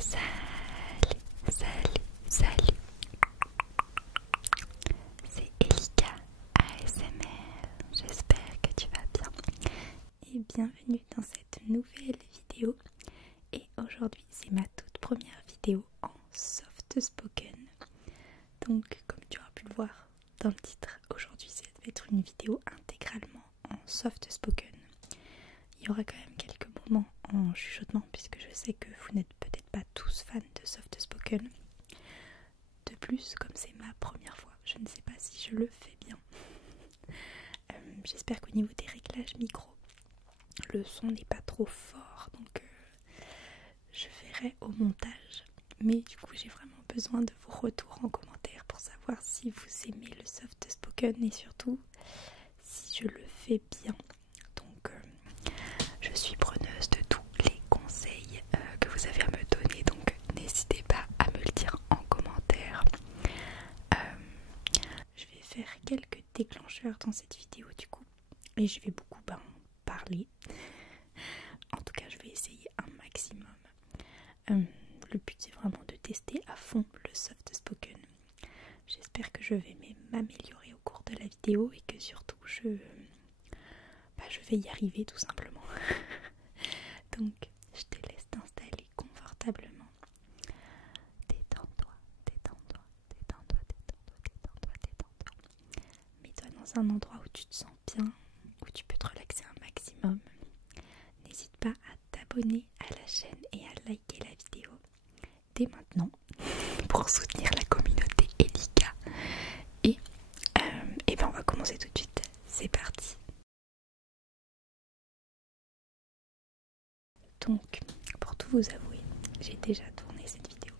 Salut, salut, salut. C'est Elika ASMR. J'espère que tu vas bien. Et bienvenue dans cette nouvelle vidéo. Et aujourd'hui, c'est ma toute première vidéo en soft spoken. Donc, comme tu auras pu le voir dans le titre, aujourd'hui, ça va être une vidéo intégralement en soft spoken. Il y aura quand même quelques moments en chuchotement puisque je sais que vous n'êtes peut-être pas tous fans de soft spoken. De plus, comme c'est ma première fois, je ne sais pas si je le fais bien. J'espère qu'au niveau des réglages micro, le son n'est pas trop fort, donc je verrai au montage. Mais du coup, j'ai vraiment besoin de vos retours en commentaire pour savoir si vous aimez le soft spoken et surtout si je le fais bien. Donc je suis preneuse de tous les conseils que vous avez à me donner, donc n'hésitez pas à me le dire en commentaire. Je vais faire quelques déclencheurs dans cette vidéo du coup, et je vais beaucoup parler. En tout cas, je vais essayer un maximum. Le but c'est vraiment de tester à fond le soft spoken. J'espère que je vais m'améliorer au cours de la vidéo et que surtout je vais y arriver tout simplement. Donc je te laisse t'installer confortablement. Détends-toi, détends-toi, détends-toi, détends-toi, détends-toi, détends-toi. Mets-toi dans un endroit où tu te sens bien, où tu peux te relaxer un maximum. N'hésite pas à t'abonner à la chaîne et à liker la vidéo dès maintenant pour soutenir la communauté Elika. Et ben on va commencer tout de suite. C'est parti. Donc, pour tout vous avouer, j'ai déjà tourné cette vidéo.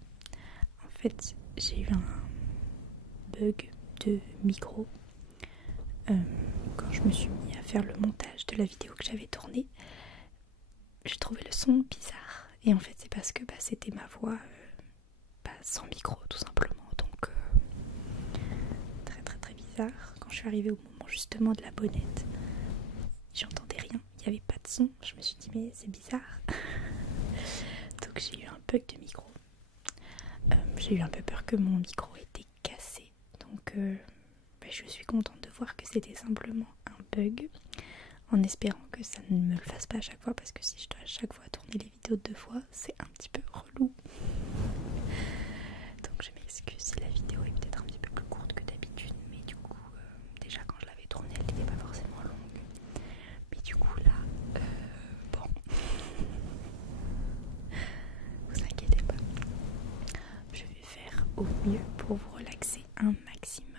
En fait, j'ai eu un bug de micro quand je me suis mis à faire le montage de la vidéo que j'avais tournée. J'ai trouvé le son bizarre et en fait c'est parce que c'était ma voix sans micro tout simplement. Donc très très très bizarre. Quand je suis arrivée au moment justement de la bonnette, j'entendais rien, il n'y avait pas de son. Je me suis dit mais c'est bizarre. Donc j'ai eu un bug de micro. J'ai eu un peu peur que mon micro était cassé. Donc je suis contente de voir que c'était simplement un bug, en espérant que ça ne me le fasse pas à chaque fois, parce que si je dois à chaque fois tourner les vidéos 2 fois, c'est un petit peu relou. Donc je m'excuse si la vidéo est peut-être un petit peu plus courte que d'habitude, mais du coup déjà quand je l'avais tournée elle n'était pas forcément longue, mais du coup là bon vous inquiétez pas, je vais faire au mieux pour vous relaxer un maximum,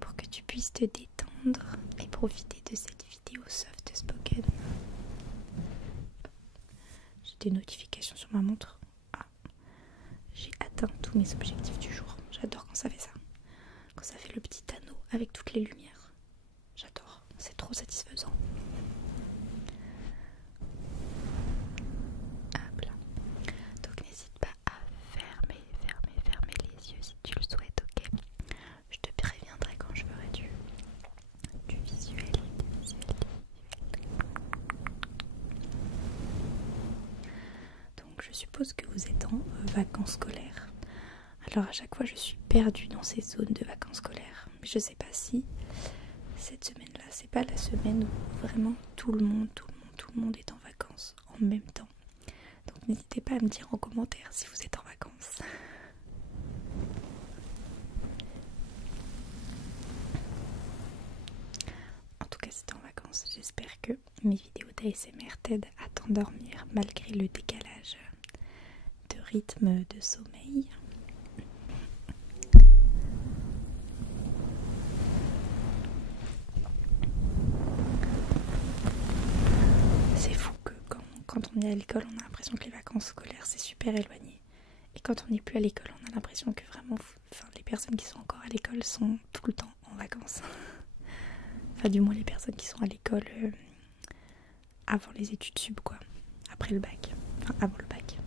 pour que tu puisses te détendre et profiter de cette vidéo soft spoken. J'ai des notifications sur ma montre. J'ai atteint tous mes objectifs du jour. J'adore quand ça fait ça. Quand ça fait le petit anneau avec toutes les lumières. J'adore. C'est trop satisfaisant. Hop là. Donc n'hésite pas à fermer les yeux si tu le souhaites, ok? Je te préviendrai quand je ferai du visuel. Donc je suppose que vous êtes en vacances scolaires. Alors à chaque fois je suis perdue dans ces zones de vacances scolaires. Mais je sais pas si cette semaine-là, c'est pas la semaine où vraiment tout le monde est en vacances en même temps. Donc n'hésitez pas à me dire en commentaire si vous êtes en vacances. En tout cas si t'es en vacances, j'espère que mes vidéos d'ASMR t'aident à t'endormir malgré le décalage de rythme de sommeil. C'est fou que quand on est à l'école, on a l'impression que les vacances scolaires c'est super éloigné. Et quand on n'est plus à l'école, on a l'impression que vraiment les personnes qui sont encore à l'école sont tout le temps en vacances. Enfin du moins les personnes qui sont à l'école avant les études sup quoi. Après le bac. Enfin avant le bac.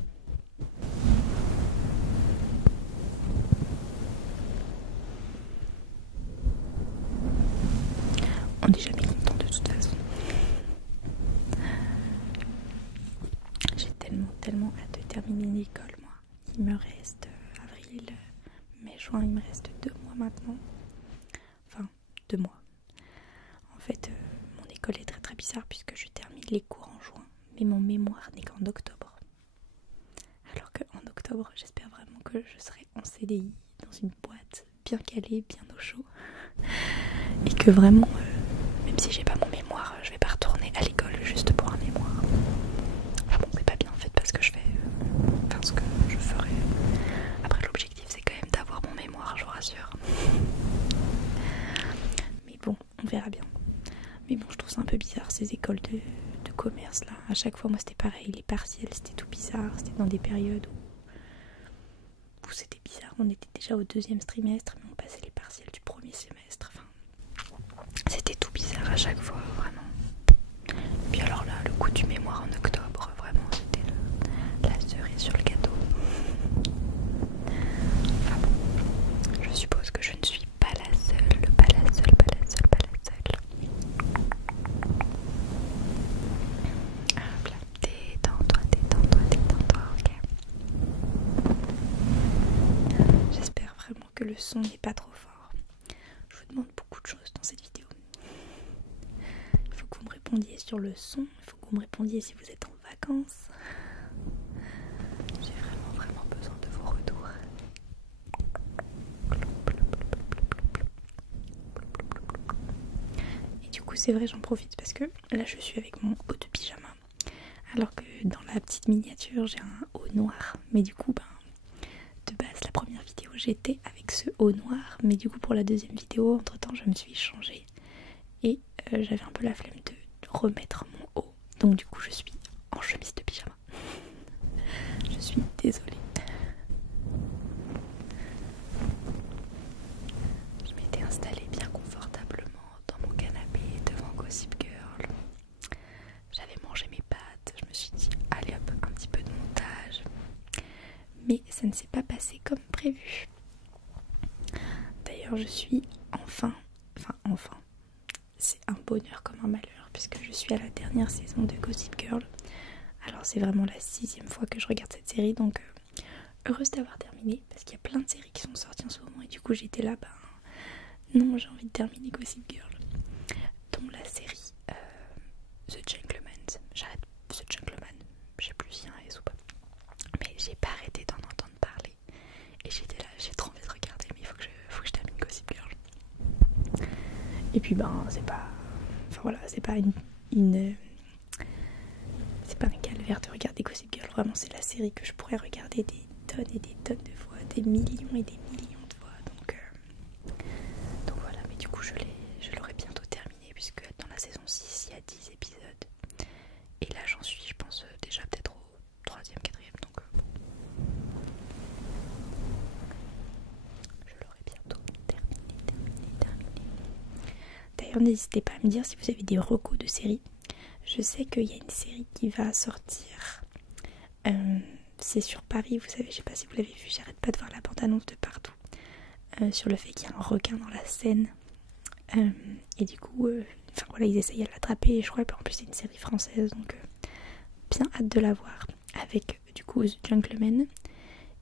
On n'est jamais content de toute façon. J'ai tellement hâte de terminer l'école moi. Il me reste avril, mai, juin, il me reste 2 mois maintenant. Enfin, 2 mois. En fait, mon école est très très bizarre puisque je termine les cours en juin, mais mon mémoire n'est qu'en octobre. Alors qu'en octobre, j'espère vraiment que je serai en CDI dans une boîte bien calée, bien au chaud. Et que vraiment, même si j'ai pas mon mémoire, je vais pas retourner à l'école juste pour un mémoire. Enfin bon, c'est pas bien en fait parce que je fais enfin ce que je ferai. Après l'objectif c'est quand même d'avoir mon mémoire, je vous rassure. Mais bon, on verra bien. Mais bon, je trouve ça un peu bizarre ces écoles de commerce là. À chaque fois moi c'était pareil, les partiels c'était tout bizarre. C'était dans des périodes où c'était bizarre. On était déjà au 2e trimestre mais on passait les partiels du 1er semestre. Enfin, c'était tout bizarre à chaque fois, vraiment. Puis alors là, le coup du mémoire en octobre, vraiment, c'était la cerise sur le gâteau. Enfin bon, je suppose que je ne suis pas la seule, pas la seule, pas la seule, pas la seule. Hop là, détends-toi, ok. J'espère vraiment que le son n'est pas trop fort. Je vous demande beaucoup de choses dans cette vidéo. Il faut que vous me répondiez sur le son, il faut que vous me répondiez si vous êtes en vacances. J'ai vraiment besoin de vos retours. Et du coup c'est vrai, j'en profite parce que là je suis avec mon haut de pyjama. Alors que dans la petite miniature j'ai un haut noir. Mais du coup de base la première vidéo j'étais avec ce haut noir. Mais du coup pour la deuxième vidéo entre temps je me suis changée. Et j'avais un peu la flemme de remettre mon haut. Donc du coup je suis en chemise de pyjama. Je suis désolée. Je m'étais installée bien confortablement dans mon canapé devant Gossip Girl. J'avais mangé mes pâtes. Je me suis dit allez hop, un petit peu de montage. Mais ça ne s'est pas passé comme prévu. D'ailleurs je suis enfin, c'est un bonheur comme un malheur puisque je suis à la dernière saison de Gossip Girl. Alors c'est vraiment la 6e fois que je regarde cette série, donc heureuse d'avoir terminé parce qu'il y a plein de séries qui sont sorties en ce moment et du coup j'étais là, non, j'ai envie de terminer Gossip Girl. Dont la série The Gentleman, j'arrête The Gentleman, je sais plus s'il y a un S ou pas, mais j'ai pas arrêté d'en entendre parler et j'étais là, j'ai trop envie de regarder, mais il faut que je termine Gossip Girl. Et puis c'est pas, enfin voilà, c'est pas c'est pas un calvaire de regarder Gossip Girl, vraiment c'est la série que je pourrais regarder des tonnes et des tonnes de fois, des millions et des millions de fois, donc voilà, mais du coup je l'aurai bientôt terminé puisque dans la saison 6 il y a 10 épisodes et là j'en suis je pense déjà peut-être au 3e, 4e, donc bon. Je l'aurai bientôt terminé. D'ailleurs n'hésitez pas à me dire si vous avez des recos de séries. Je sais qu'il y a une série qui va sortir, c'est sur Paris, vous savez, je sais pas si vous l'avez vu, j'arrête pas de voir la bande-annonce de partout, sur le fait qu'il y a un requin dans la Seine, et du coup, enfin voilà, ils essayent de l'attraper, et je crois qu'en plus c'est une série française, donc bien hâte de la voir, avec du coup The Gentleman,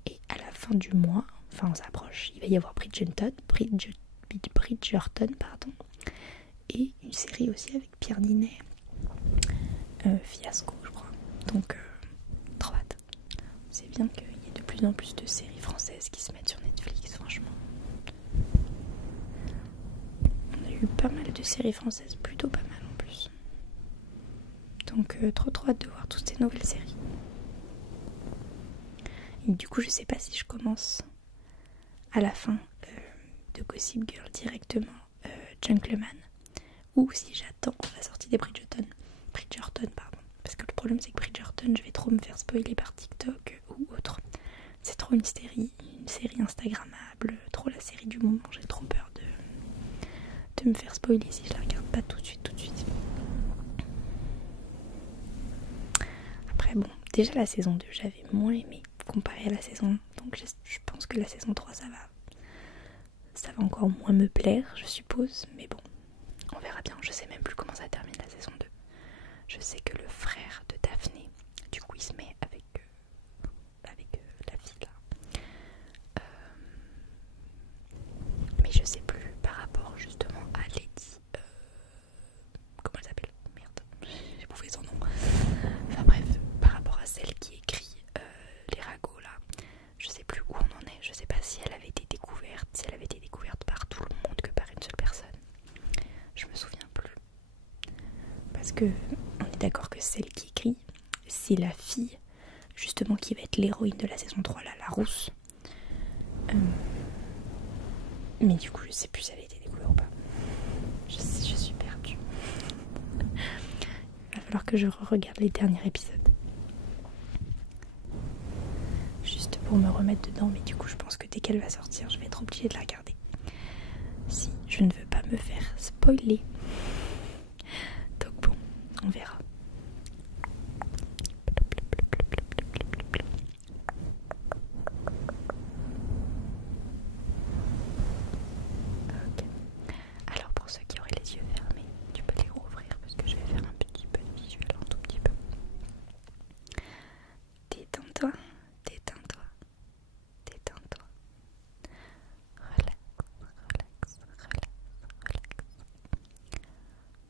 et à la fin du mois, enfin on s'approche, il va y avoir Bridgerton, pardon, et une série aussi avec Pierre Ninet, Fiasco je crois, donc trop hâte. C'est bien qu'il y ait de plus en plus de séries françaises qui se mettent sur Netflix, franchement. On a eu pas mal de séries françaises, plutôt pas mal en plus. Donc trop hâte de voir toutes ces nouvelles séries. Et du coup je sais pas si je commence à la fin de Gossip Girl directement Gentleman, ou si j'attends la sortie des Bridgerton, pardon. Parce que le problème c'est que Bridgerton, je vais trop me faire spoiler par TikTok ou autre. C'est trop une série instagrammable, trop la série du moment, j'ai trop peur de me faire spoiler si je la regarde pas tout de suite. Après bon, déjà la saison 2 j'avais moins aimé comparé à la saison 1, donc je pense que la saison 3 ça va encore moins me plaire je suppose, mais bon, on verra bien, je sais même plus comment ça termine la saison 2. Je sais que le frère de Daphné, du coup il se met avec que on est d'accord que celle qui écrit, c'est la fille justement qui va être l'héroïne de la saison 3, là, la rousse. Mais du coup je sais plus si elle a été découverte ou pas. Je suis perdue. Il va falloir que je regarde les derniers épisodes. Juste pour me remettre dedans, mais du coup je pense que dès qu'elle va sortir, je vais être obligée de la regarder. Si je ne veux pas me faire spoiler. Donc bon, on verra. Ok. Alors pour ceux qui auraient les yeux fermés, tu peux les rouvrir parce que je vais faire un petit peu de visuel, un tout petit peu. Détends-toi, détends-toi, détends-toi. Relax, relax, relax, relax.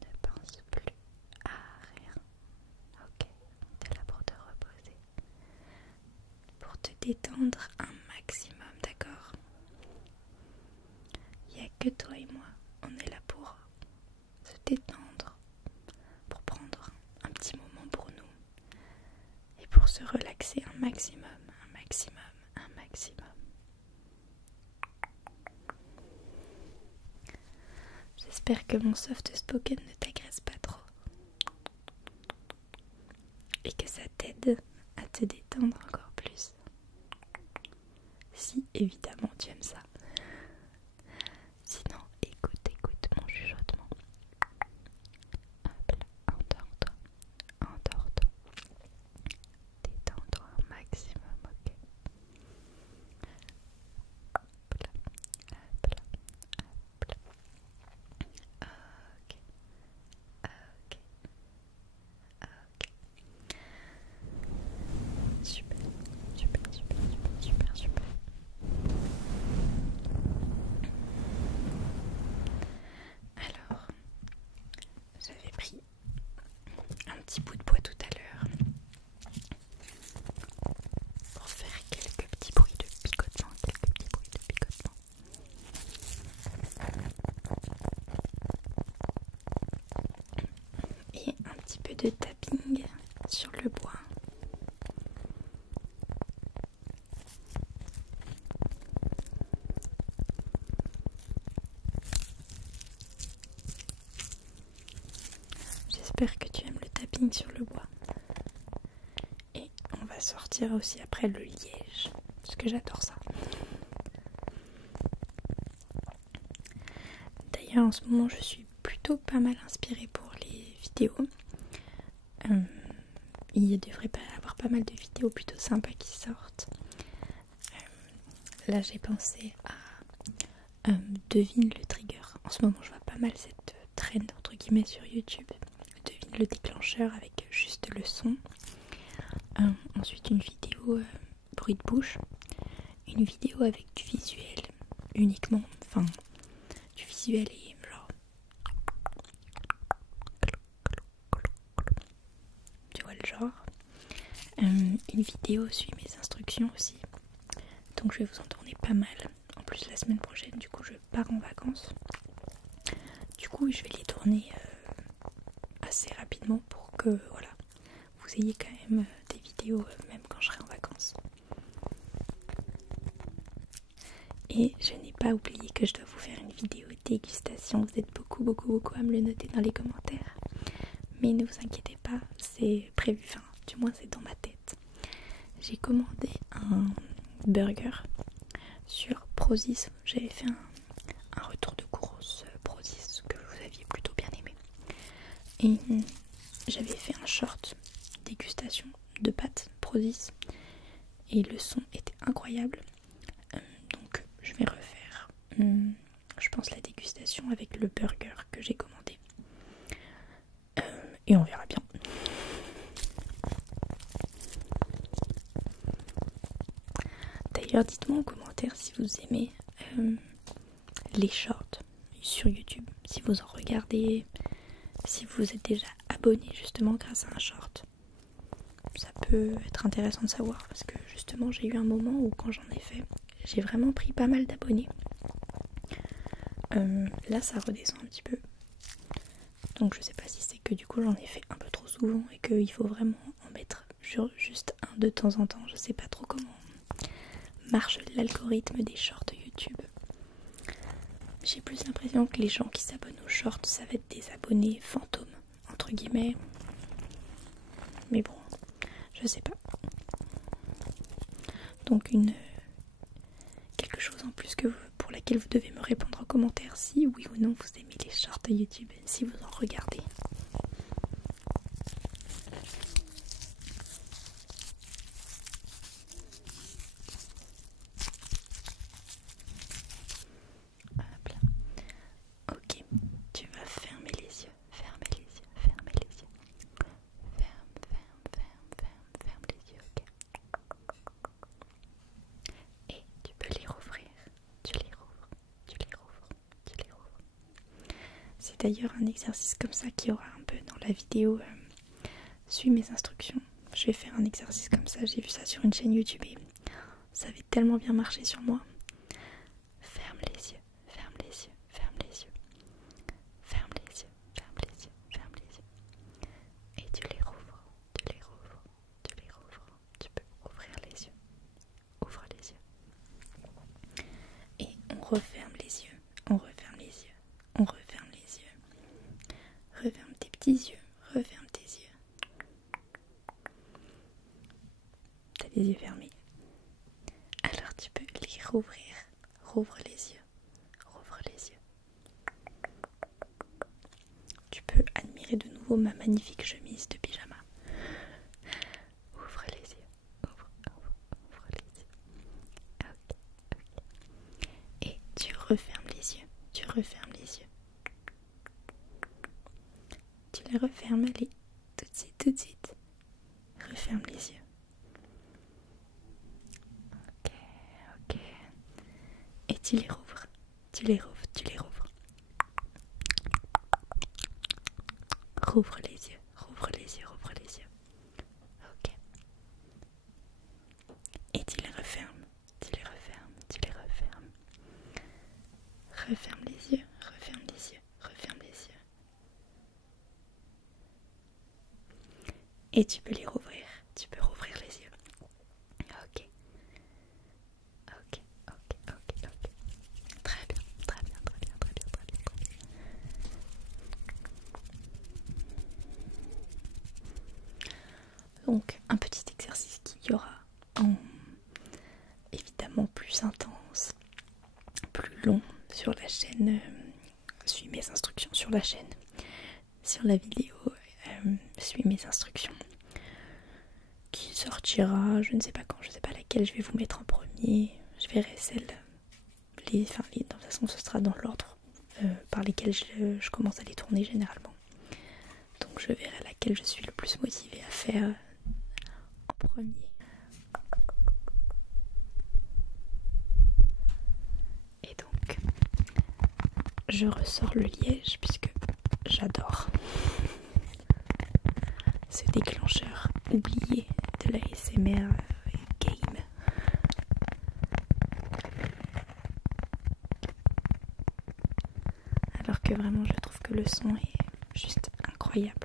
Ne pense plus à rien. Ok, t'es là pour te reposer. Pour te détendre un maximum, d'accord? Il n'y a que toi et moi. On est là pour se détendre, pour prendre un petit moment pour nous et pour se relaxer un maximum, un maximum, un maximum. J'espère que mon soft spoken ne t'agresse pas trop et que ça t'aide à te détendre encore plus. Si évidemment tu aimes ça. Sinon, écoute mon chuchotement. Hop là, endors-toi, endors-toi. Détends-toi un maximum, ok? Hop là, hop là, hop là. Ok, ok, ok. Super, super, super, super, super, super. Alors, j'avais pris un petit bout de bois tout à l'heure pour faire quelques petits bruits de picotement, et un petit peu de tapping sur le bois. J'espère que tu aimes le tapping sur le bois. Et on va sortir aussi après le liège, parce que j'adore ça. D'ailleurs en ce moment je suis plutôt pas mal inspirée pour les vidéos. Il devrait pas avoir pas mal de vidéos plutôt sympas qui sortent. Là j'ai pensé à devine le trigger. En ce moment je vois pas mal cette trend entre guillemets sur YouTube. Devine le déclencheur avec juste le son. Ensuite une vidéo bruit de bouche. Une vidéo avec du visuel uniquement. Enfin du visuel et genre... Tu vois le genre. Une vidéo suit mes instructions aussi. Donc je vais vous en tourner pas mal. En plus la semaine prochaine du coup je pars en vacances. Du coup je vais les tourner assez rapidement pour que voilà, vous ayez quand même des vidéos même quand je serai en vacances. Et je n'ai pas oublié que je dois vous faire une vidéo dégustation. Vous êtes beaucoup à me le noter dans les commentaires. Mais ne vous inquiétez pas, c'est prévu, enfin du moins c'est dans ma tête. J'ai commandé un burger sur Prozis. J'avais fait un retour de course Prozis que vous aviez plutôt bien aimé. Et j'avais fait un short dégustation de pâtes Prozis. Et le son était incroyable. Donc je vais refaire, je pense, la dégustation avec le burger que j'ai commandé. Et on verra bien. D'ailleurs, dites-moi en commentaire si vous aimez les shorts sur YouTube, si vous en regardez, si vous êtes déjà abonné justement grâce à un short. Ça peut être intéressant de savoir parce que justement j'ai eu un moment où quand j'en ai fait, j'ai vraiment pris pas mal d'abonnés. Là ça redescend un petit peu. Donc je sais pas si c'est que du coup j'en ai fait un peu trop souvent et qu'il faut vraiment en mettre juste un de temps en temps. Je sais pas trop comment marche l'algorithme des shorts YouTube. J'ai plus l'impression que les gens qui s'abonnent aux shorts, ça va être des abonnés fantômes, entre guillemets. Mais bon, je sais pas. Donc quelque chose en plus pour laquelle vous devez me répondre en commentaire si oui ou non vous aimez les shorts YouTube, si vous en regardez. Hop là. Ok, tu vas fermer les yeux, fermer les yeux, fermer les yeux. Ferme les yeux, ok. Et tu peux les rouvrir, tu les rouvres, tu les rouvres, tu les rouvres. C'est d'ailleurs un exercice comme ça qu'il y aura un peu dans la vidéo. Suis mes instructions. Je vais faire un exercice comme ça, j'ai vu ça sur une chaîne YouTube et ça avait tellement bien marché sur moi. Ferme les yeux, ferme les yeux, ferme les yeux. Ferme les yeux, ferme les yeux, ferme les yeux. Et tu les rouvres, tu les rouvres, tu les rouvres. Tu peux ouvrir les yeux. Ouvre les yeux. Et on referme les yeux, on referme les yeux, on referme les yeux. Referme tes petits yeux, referme tes yeux. T'as les yeux fermés. Alors tu peux les rouvrir. Rouvre les yeux. Rouvre les yeux. Tu peux admirer de nouveau ma magnifique chemise de pyjama. Ouvre les yeux. Ouvre les yeux. Ok, ok. Et tu refermes les yeux. Tu refermes les yeux. Tu les refermes, allez. Tout de suite, tout de suite. Referme les yeux. Ok, ok. Et tu les rouvres. Tu les rouvres, tu les rouvres. Rouvre les yeux, rouvre les yeux, rouvre les yeux. Ok. Et tu les refermes, tu les refermes, tu les refermes. Referme les yeux, referme les yeux, referme les yeux. Et tu peux les rouvrir, tu peux rouvrir les yeux. Ok. Ok, ok, ok, ok. Très bien, très bien, très bien, très bien, très bien, très bien. Donc un petit exercice qu'il y aura en évidemment plus intense, plus long sur la chaîne. Suis mes instructions sur la chaîne. Sur la vidéo, suis mes instructions. Qui sortira, je ne sais pas quand, je ne sais pas laquelle je vais vous mettre en premier. Je verrai celle. De toute façon, ce sera dans l'ordre par lesquels je commence à les tourner généralement. Donc je verrai laquelle je suis le plus motivée à faire en premier. Et donc, je ressors le liège puisque j'adore ce déclencheur oublié de la ASMR game. Alors que vraiment je trouve que le son est juste incroyable.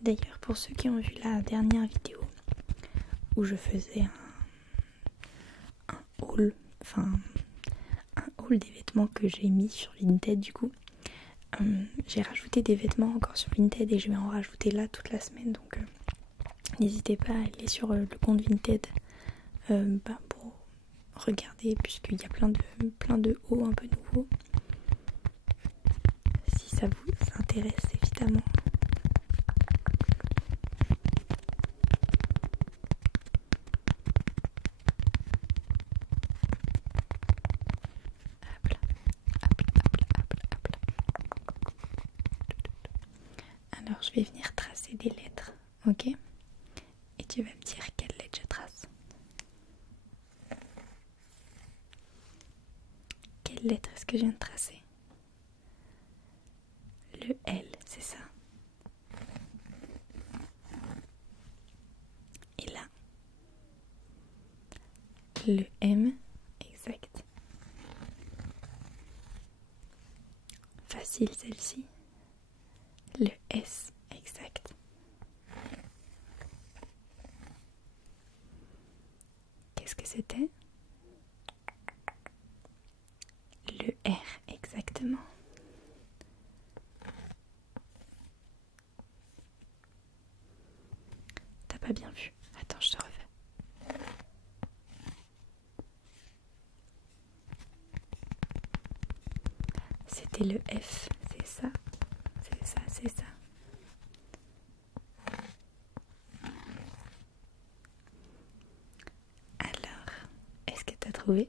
D'ailleurs, pour ceux qui ont vu la dernière vidéo où je faisais un haul, des vêtements que j'ai mis sur Vinted du coup, j'ai rajouté des vêtements encore sur Vinted et je vais en rajouter là toute la semaine, donc n'hésitez pas à aller sur le compte Vinted pour regarder, puisqu'il y a plein de hauts un peu nouveaux, si ça vous intéresse évidemment. Alors je vais venir tracer des lettres, ok? Et tu vas me dire quelle lettre je trace. Quelle lettre que je viens de tracer? Le L, c'est ça. Et là, le M, exact. Facile celle-ci. Le S, exact. Qu'est-ce que c'était? Le R, exactement. T'as pas bien vu. Attends, je te refais. C'était le F, c'est ça. C'est ça, c'est ça. Alors, est-ce que t'as trouvé?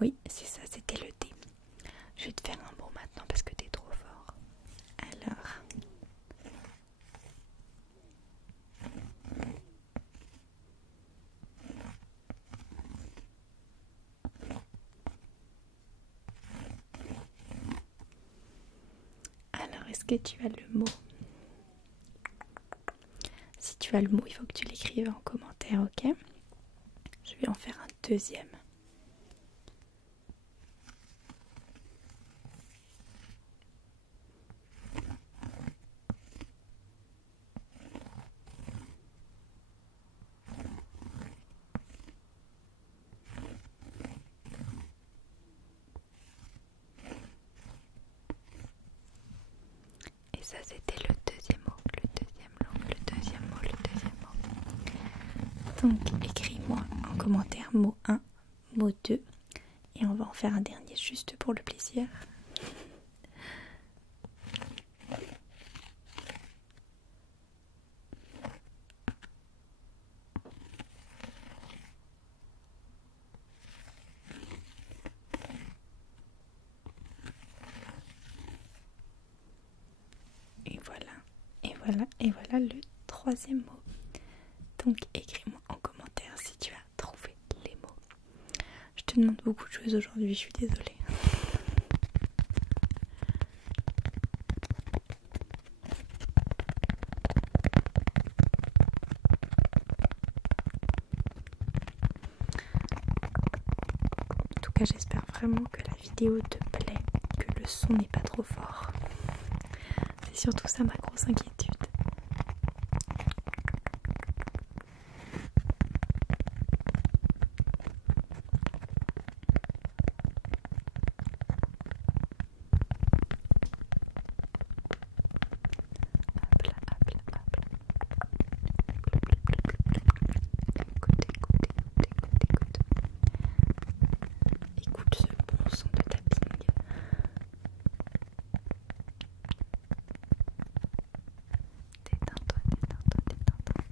Oui, c'est ça, c'était le D. Je vais te faire un mot maintenant parce que t'es trop fort. Alors, est-ce que tu as le mot? Si tu as le mot, il faut que tu l'écrives en commentaire, ok? Je vais en faire un deuxième. Et ça, c'était le deuxième mot, le deuxième mot, le deuxième mot, le deuxième mot. Donc, écris-moi en commentaire mot 1, mot 2. Et on va en faire un dernier juste pour le plaisir. Et voilà, et voilà, et voilà le troisième mot. Donc écris-moi en commentaire si tu as trouvé les mots. Je te demande beaucoup de choses aujourd'hui, je suis désolée. En tout cas, j'espère vraiment que la vidéo te plaît, que le son n'est pas trop fort. C'est surtout ça ma grosse inquiétude. Hop là, hop là, hop là. Écoute, écoute, écoute, écoute, écoute. Écoute ce bon son de tapping. Détends-toi, détends-toi, détends-toi.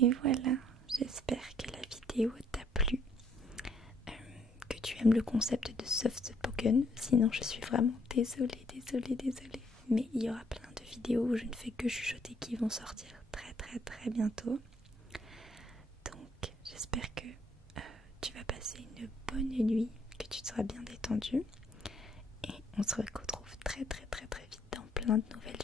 Et voilà, j'espère que la vidéo t'a plu, que tu aimes le concept de soft spoken. Sinon, je suis vraiment désolée, désolée, désolée. Mais il y aura plein de vidéos où je ne fais que chuchoter qui vont sortir très très très bientôt. Donc, j'espère que tu vas passer une bonne nuit, que tu seras bien détendu. Et on se retrouve très très très très vite dans plein de nouvelles